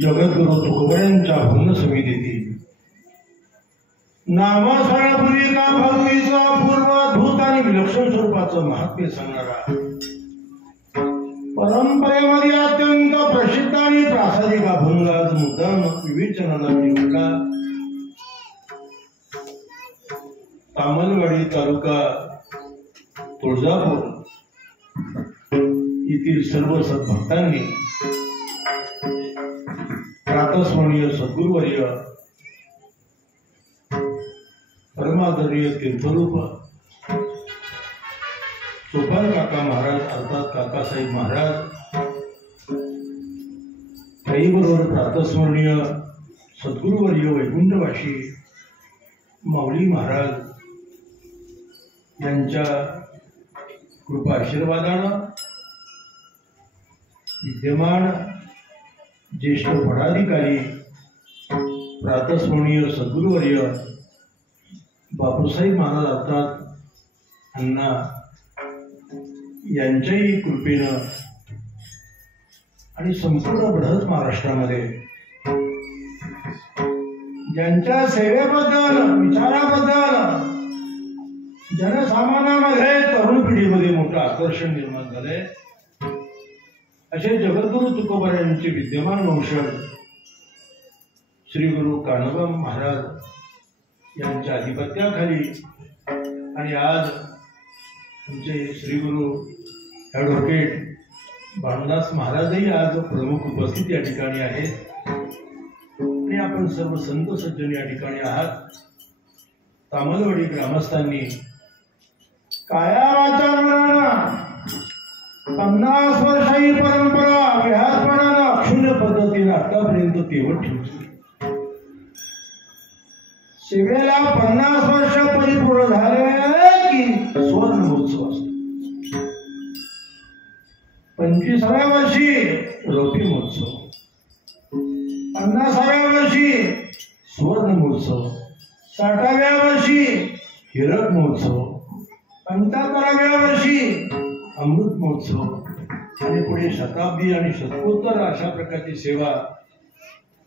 जगद्गुरु तुकोबऱ्यांच्या भूम समितीतील नामस्मरणापूर्वी का भगवीचा पूर्वभूत आणि विलक्षण स्वरूपाचं महात्म्य सांगणारा परंपरेमध्ये अत्यंत प्रसिद्ध आणि प्रासादिक अभंग आज मुद्दाम विवेचनाला निवडला. तामलवाडी तालुका तुळजापूर येथील सर्व सद्भक्तांनी प्रातस्मरणीय सद्गुरुवर्य परमादरणीय तीर्थरूप सोपान काका महाराज अर्थात काकासाहेब महाराज त्याहीबरोबर प्रातस्मरणीय सद्गुरुवर्य वैकुंठवासी माऊली महाराज यांच्या कृपा आशीर्वादानं विद्यमान ज्येष्ठ पदाधिकारी प्रातस्मरणीय सद्गुरुवर्य बापूसाहेब महाराज अर्थात अण्णा यांच्याही कृपेनं आणि संपूर्ण बृहत महाराष्ट्रामध्ये ज्यांच्या सेवेबद्दल विचाराबद्दल जनसामान्यामध्ये तरुण पिढीमध्ये मोठं आकर्षण निर्माण झालंय असे जगद्गुरु तुकोबऱ्यांचे विद्यमान वंशज श्री गुरु कान्होबा महाराज यांच्या अधिपत्याखाली आणि आज आमचे श्री गुरु ॲडव्होकेट भानुदास महाराजही आज प्रमुख उपस्थित या ठिकाणी आहेत आणि आपण सर्व संत सज्जन या ठिकाणी आहात. तामलवाडी ग्रामस्थांनी काया वाचारणानं 50 वर्षाची परंपरा विहारपणानं अक्षुण्य पद्धतीने आतापर्यंत तेवढ ठेवली. सेवेला 50 वर्ष परिपूर्ण झाले की स्वर्ण महोत्सव असतो. 25व्या वर्षी रौप्य महोत्सव, 50व्या वर्षी सुवर्ण महोत्सव, 60व्या वर्षी हिरक महोत्सव, 75व्या वर्षी अमृत महोत्सव आणि पुढे शताब्दी आणि शतकोत्तर अशा प्रकारची सेवा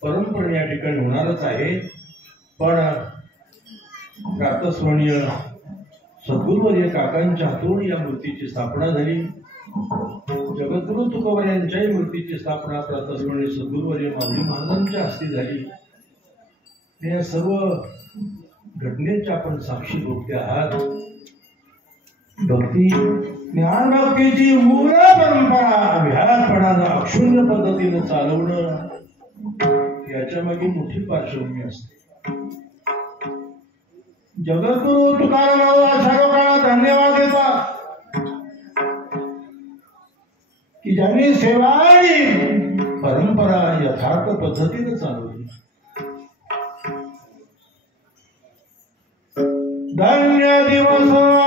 परंपरा या ठिकाणी होणारच आहे. पण प्रातस्मरणीय सद्गुरुवर्य काकांच्या हातून या मूर्तीची स्थापना झाली. जगद्गुरु तुकोबऱ्यांच्याही मूर्तीची स्थापना प्रातस्मरणीय सद्गुरुवर्य माऊली महाराजांच्या हस्ते झाली. या सर्व घटनेच्या आपण साक्षी भोगते आहात. भक्ती ज्ञान भक्तीची मूळ परंपरा विहारपणानं अक्षुण्य पद्धतीनं चालवणं याच्या मागे मोठी पार्श्वभूमी असते. जगद्गुरु तुकाराम अशा लोकांना धन्यवाद देतात की ज्यांनी सेवा आणि परंपरा यथार्थ पद्धतीने चालवली. धन्य दिवस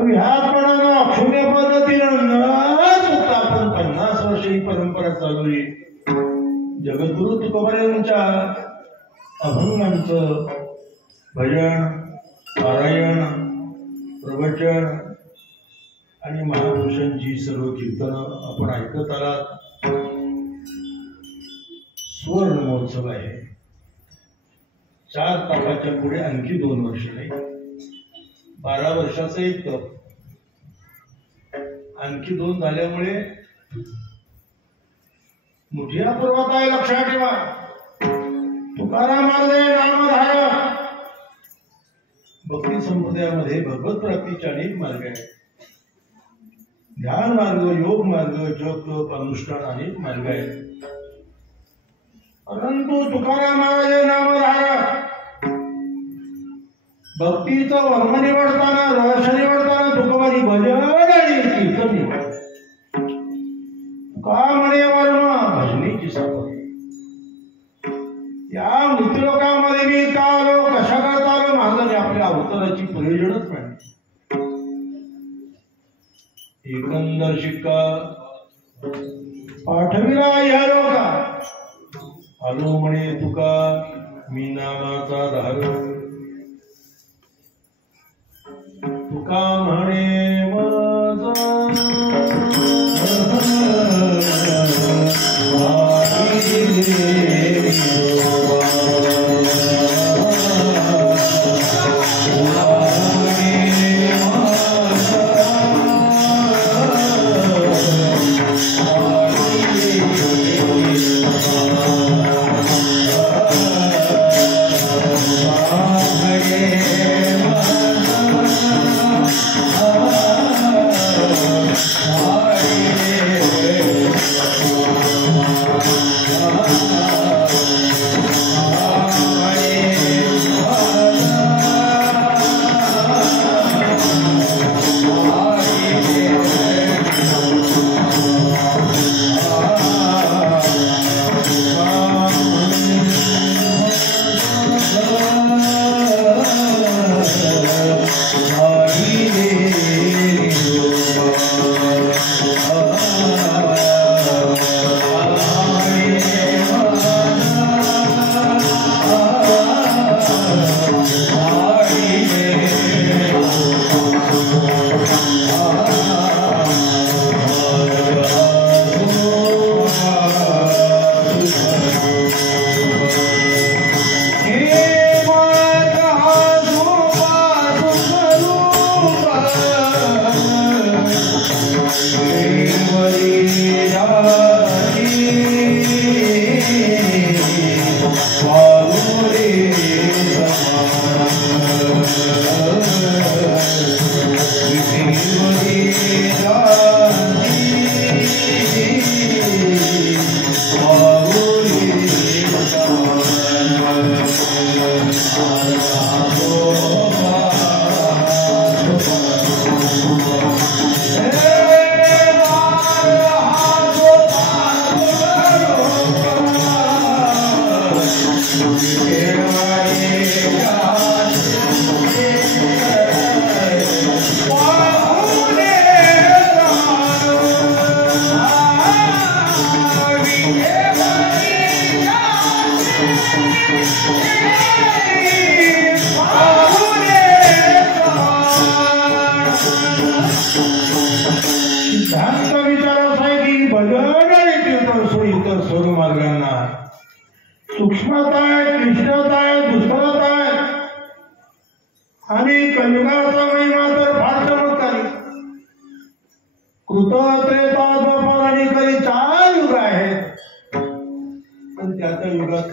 अव्याहतपणानं अक्षुण्य पद्धतीनं न चुकता आपण 50 वर्ष ही परंपरा चालवली. जगद्गुरु तुकोबारायांच्या अभंगांचं भजन, पारायण, प्रवचन आणि महापुरुषांची सर्व कीर्तनं आपण ऐकत आलात. सुवर्ण महोत्सव आहे. 4 तासाच्या पुढे आणखी 2 वर्ष नाही. 12 वर्षाचं एक तप, आणखी 2 झाल्यामुळे मोठ्या पर्वत आहे. लक्षात ठेवा, तुकाराम महाराज नामधारक. भक्ती संप्रदायामध्ये भगवत प्राप्तीचे अनेक मार्ग आहेत. ध्यान मार्ग, योग मार्ग, जप तप अनुष्ठान अनेक मार्ग आहेत. परंतु तुकाराम महाराज नामधारक भक्तीचं वर्म निवडताना, रहस्य निवडताना तुकोबारी भजन आणि कीर्तन निवड. का म्हणे वर्म भजनीची सापडली. या मृत्यूलोकामध्ये मी का आलो, कशा करता आलो, महाराजांनी आपल्या अवताराची प्रयोजनच नाही. एकंदर शिक्का पाठविला या लोका, आलो म्हणे तुका मी नामाचा धार. तुका म्हणे माझा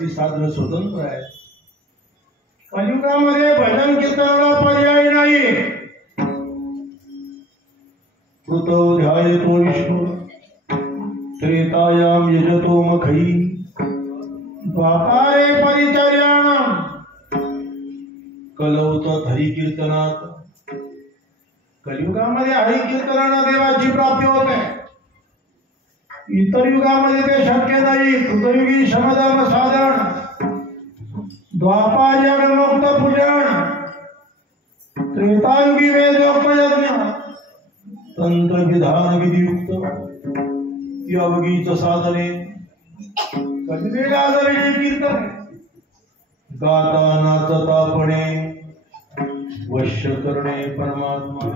साधन स्वतंत्र आहे. कलियुगामध्ये भजन कीर्तनाला पर्याय नाही. कृतो ध्यायतो विष्णु त्रेतायाम यजतो मखै द्वापारे परिचर्याणाम कलौत हरी कीर्तनात. कलियुगामध्ये हरी कीर्तनानं देवाची प्राप्ती होते. इतर युगामध्ये ते शक्य नाही. कृतयुगी शमधर्म साधन, द्वापार मुक्त पूजन, त्रेतायुगी वेदोक्त यज्ञ, तंत्र विधान विधियुक्त ती अवघीच साधने कधीवेळा जरी कीर्तन गाता नाचतापणे वश्य करणे परमात्मा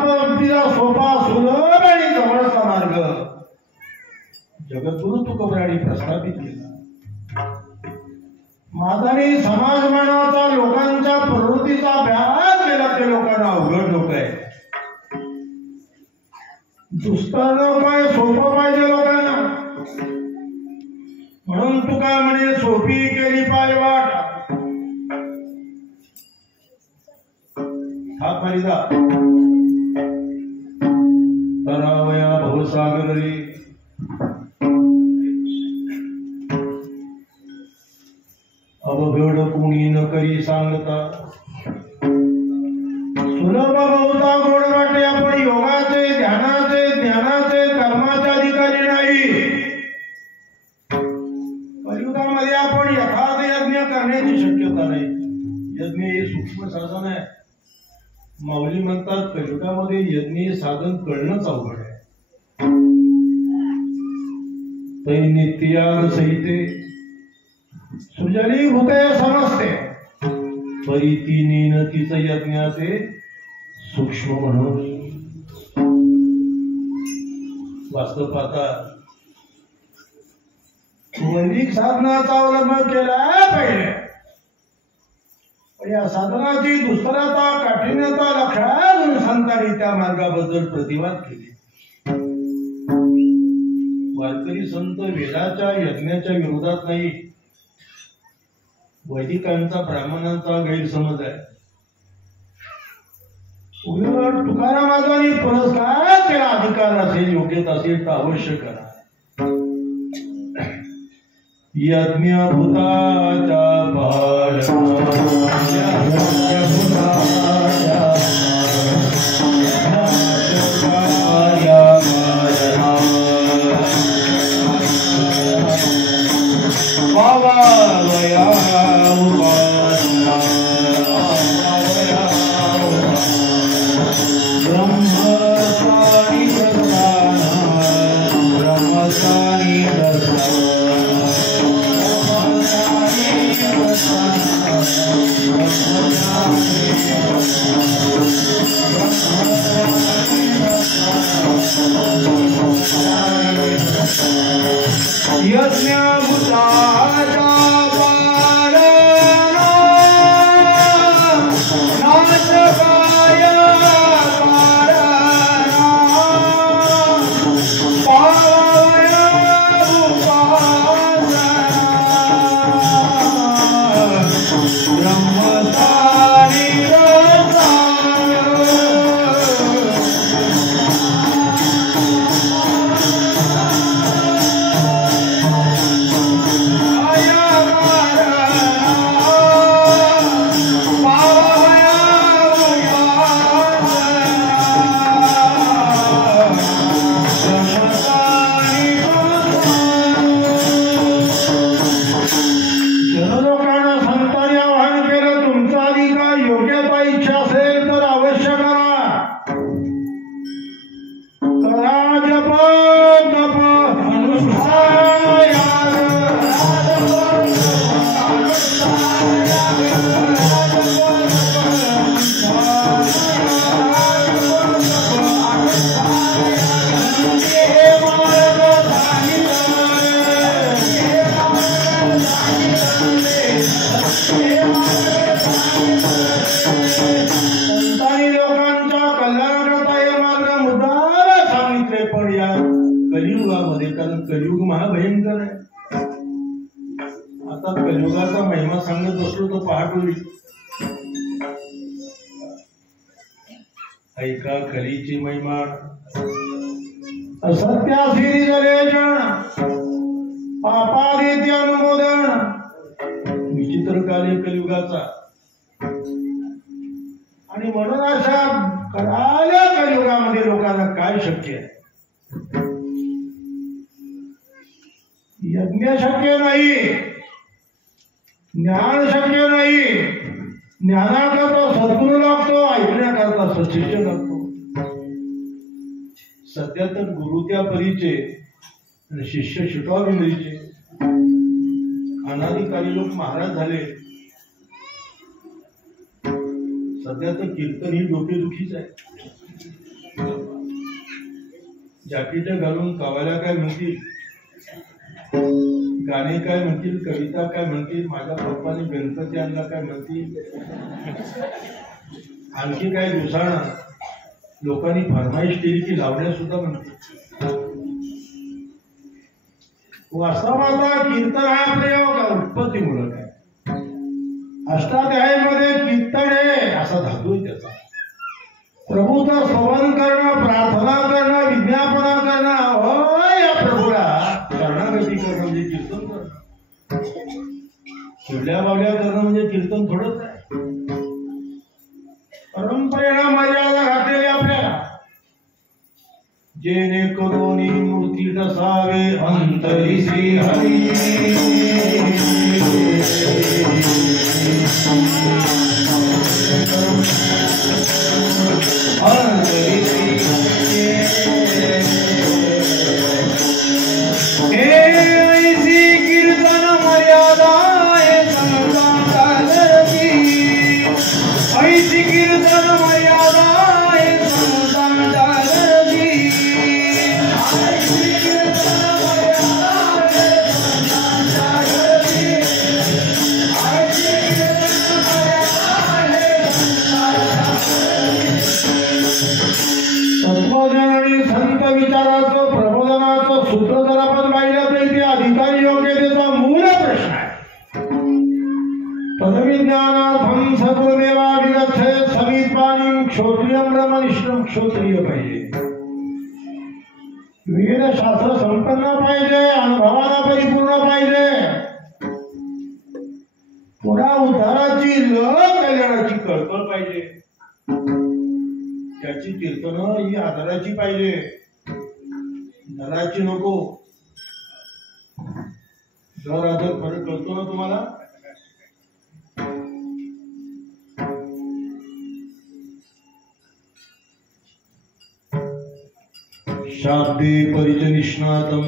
भक्तीला सोपा सुलभ आणि जवळचा मार्ग जगद्गुरु तुकोबरायांनी प्रस्थापित केला. माझाने समाज मानवाचा लोकांच्या प्रवृत्तीचा अभ्यास केला. ते लोकांना अवघड लोक आहे, दुष्कर लोक आहे, सोपं पाहिजे लोकांना. म्हणून तुका म्हणे सोपी केली पाय वाट हा फरिदा तरावया भवसागर रे अवघड कुणी न करी सांगता सुलभ बहुता गोड वाटे. आपण योगाचे ध्यानाचे ज्ञानाचे कर्माचे अधिकारी नाही. कलियुगामध्ये आपण यथार्थ यज्ञ करण्याची शक्यता नाही. यज्ञ हे सूक्ष्म साधन आहे. माऊली म्हणतात कलियुगामध्ये यज्ञ साधन कळणंच अवघड आहे. तै नित्याग सहिते सुजली भूते समजते परी ती नेनतीच यज्ञाचे सूक्ष्म म्हणून. वास्तव पाहता वैदिक साधनाचा अवलंब केला पाहिजे. या साधनाची दुस्तरता काठिण्यता लक्षात घेऊन संतांनी त्या मार्गाबद्दल प्रतिवाद केले. वारकरी संत वेदाच्या यज्ञाच्या विरोधात नाही. वैदिकांचा ब्राह्मणांचा गैरसमज आहे. उलट तुकारामांनी पुरस्कार केला. अधिकार असेल योग्यता असेल तर अवश्य करा. यज्ञ भूताच्या कलियुगामध्ये, कारण कलियुग महाभयंकर आहे. आता कलियुगाचा महिमा सांगत बसलो तर पहाट होईल. ऐका कलीची महिमा असत्यासी जले जण पापादित्य अनुमोदन. विचित्र कार्य कलियुगाचा. आणि म्हणून अशा कराल्या कलियुगामध्ये लोकांना काय शक्य आहे? यज्ञ शक्य नाही, ज्ञान शक्य नाही. ज्ञानाचा तो सद्गुरू लागतो, प्रकारचा सशिष्य लागतो. सध्या तर गुरु त्या परीचे आणि शिष्य शिटॉविंद्रीचे. अनाधिकारी लोक महाराज झाले. सध्या तर कीर्तन ही डोकेदुखीच आहे. जॅकेट घालून कवायला काय म्हणतील, गाणे काय म्हणतील, कविता काय म्हणतील, माझ्या पप्पाने गणपती आणला काय म्हणतील, आणखी काय दुसाणं. लोकांनी फरमाईश केली की लावण्या सुद्धा म्हणतील. वास्तवाचा कीर्तन हा प्रयोग उत्पत्तीमूलक आहे. अष्टाध्यायीमध्ये कीर्तन आहे असा धातू आहे त्याचा. प्रभूचं स्तवन करणं, प्रार्थना करणं, विज्ञापना करणं, होय या प्रभूला शरणागती करणं म्हणजे कीर्तन करणं. चिडल्या बावल्या करणं म्हणजे कीर्तन थोडंच आहे. परंपरेला मर्यादा घातलेली आपल्याला. जेणे करोनी मूर्ती टसावे अंतरी श्री हरी. ऐसी कीर्तन मर्यादा ऐसी कीर्तन मर्यादा तत्वज्ञान आणि संत विचाराचं प्रबोधनाचं सूत्र जर आपण पाहिलं तर इथे अधिकारी योग्यतेचा मूळ प्रश्न आहे. तद्विज्ञानार्थं सकुलमेवाभिगच्छेत् समीपानीं क्षोत्रियं ब्रह्मनिष्ठं क्षोत्रिय पाहिजे. वेदशास्त्र संपन्न पाहिजे, अनुभवाला परिपूर्ण पाहिजे. पुन्हा उद्धाराची कल्याणाची कळकळ पाहिजे. त्याची कीर्तनं ही आदराची पाहिजे, दराची नको. दर आदर फरक कळतो ना तुम्हाला. शाब्दे परिचनिष्णातम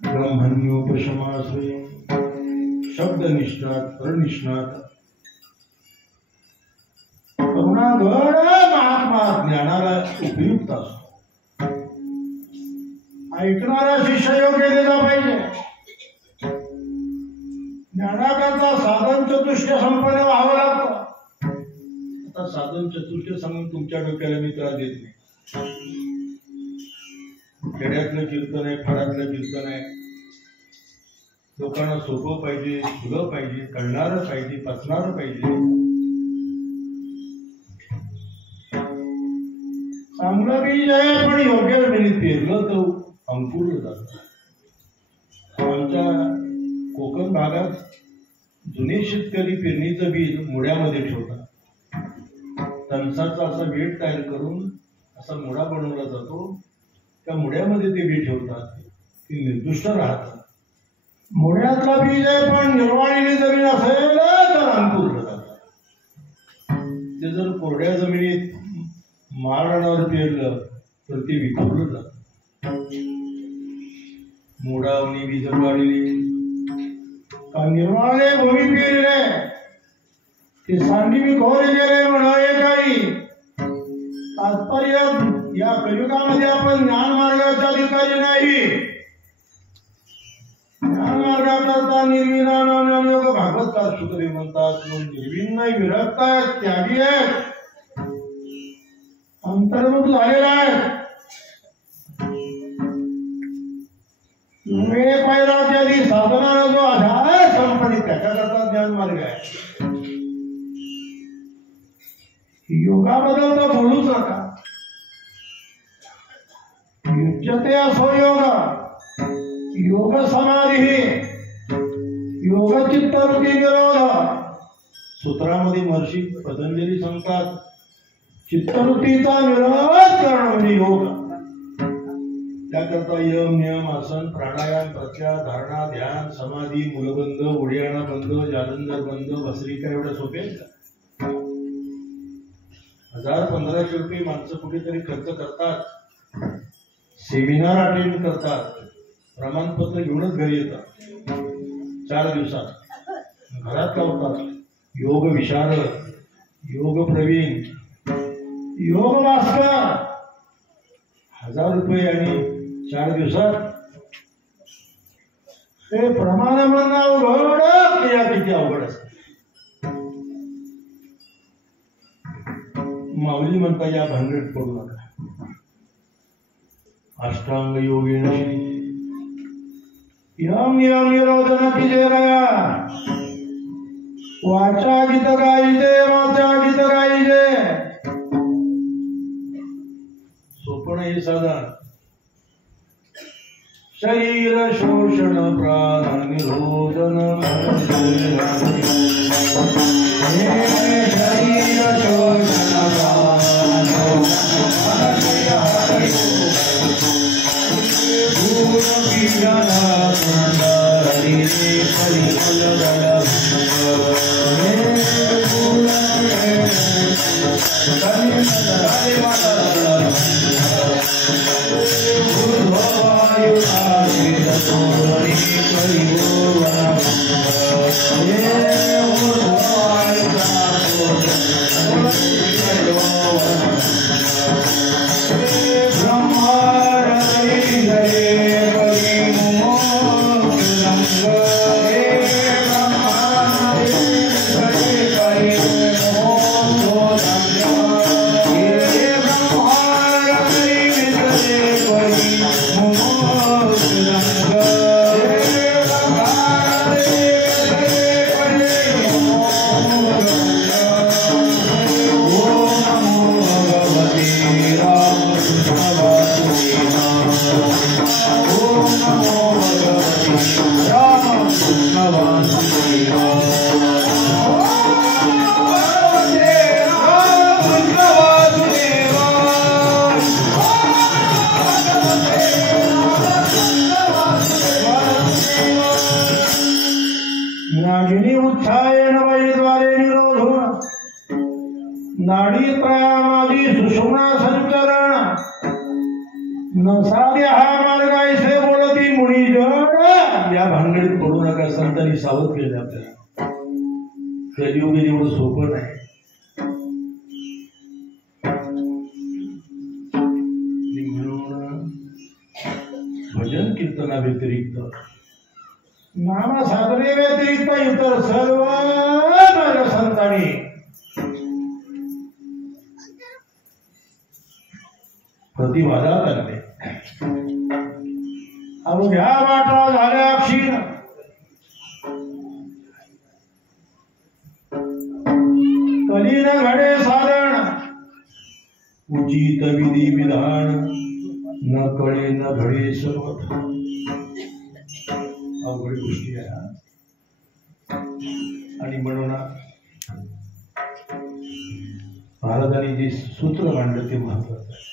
ब्रह्मण्योपशमाश्रयम्. शब्दनिष्णात परनिष्णात करुणागड महात्मा ज्ञानाला उपयुक्त असतो. ऐकणारा शिष्य योग्यतेचा पाहिजे. ज्ञानाकरता साधन चतुष्टय संपन्न व्हावं लागतं. आता साधन चतुष्टय सांगून तुमच्या डोक्याला मी त्रास देत नाही. खेड्यातलं कीर्तन आहे, फाडातलं कीर्तन आहे. लोकांना सोपं पाहिजे, खुलं पाहिजे, कळणारं पाहिजे, पचणारं पाहिजे. चांगलं बीज आहे पण योग्य वेळी पेरलं तर अंकुरलं जातं. आमच्या कोकण भागात जुने शेतकरी पेरणीचं बीज मुळ्यामध्ये ठेवतात. तणसाचा असा वेट तयार करून असा मुळा बनवला जातो. त्या मुळ्यामध्ये ते बी ठेवतात. ते निर्दुष्ट राहतात. मुळ्यातला बीज आहे पण निर्वाळलेली जमीन असेल तर अंकुरलं जातं. ते जर कोरड्या जमिनीत माळरानावर पेरलं तर ते विखुरलं जातं. मुळावणी बीज वाढली का निर्वाळे भूमी पेरले ते सांडी मी घोर गेले म्हणावे काही. तात्पर्य या कलियुगामध्ये आपण ज्ञान मार्गाचा अधिकारी नाही. ज्ञान मार्गाकरता निर्विणाम योग भागवतात. शुकदेव म्हणतात निर्विण नाही, विरक्त आहेत, त्यागी आहेत, अंतर्मुख झालेला आहे. पैराची साधनाला जो आधार संपत्ती त्याच्याकरता ज्ञान मार्ग आहे. योगाबद्दल तर बोलूच नका. युज्यते असो योग, योग समाधी, योग चित्तवृत्ती निरोध. सूत्रामध्ये महर्षी पतंजली सांगतात चित्तवृत्तीचा निरोध करणं म्हणजे योग. त्याकरता यम नियम आसन प्राणायाम प्रत्याहार धारणा ध्यान समाधी मूलबंध उडियाणा बंद जालंधर बंद भस्त्रिका एवढ्या सोपे आहेत का? 1000-1500 रुपये माणसं कुठेतरी खर्च करतात, सेमिनार अटेंड करतात, प्रमाणपत्र घेऊनच घरी येतात. 4 दिवसात घरात लावतात. योग विशारद, योग प्रवीण, योग मास्टर 1000 रुपये आणि 4 दिवसात. हे प्रमाण म्हणणं अवघड या किती अवघड असत. माऊली म्हणता या भानगडीत पडू नका. अष्टांग योगेन यम यम निरोधन किजेरया वाचा गीत गायजे, वाचा गीत गायजे. सोपं हे साधन. शरीर शोषण प्राण निरोधन शरीर शोषण नागिनी उत्थायन वैद्वारे निरोध नाडी त्रयामादी सुषुम्ना संचरण नसाद्या हा मार्ग ऐसे बोलती मुनिजन. या भानगडीत पडू नका. संतांनी सावध केले आपल्याला. कलियुगी एवढं सोपं नाही. म्हणून भजन कीर्तना व्यतिरिक्त, नाम साधने व्यतिरिक्त इतर सर्व माझ्या संतांनी प्रतिवादात आणले. अवघ्या वाटा झाल्या क्षीण. कलीन घडे साधन उचित विधी विधान न कळे न घडे सर्वथ. अवघड गोष्टी आहे. आणि म्हणून महाराजांनी जे सूत्र मांडलं ते महत्वाचं आहे.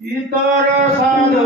इतर साधने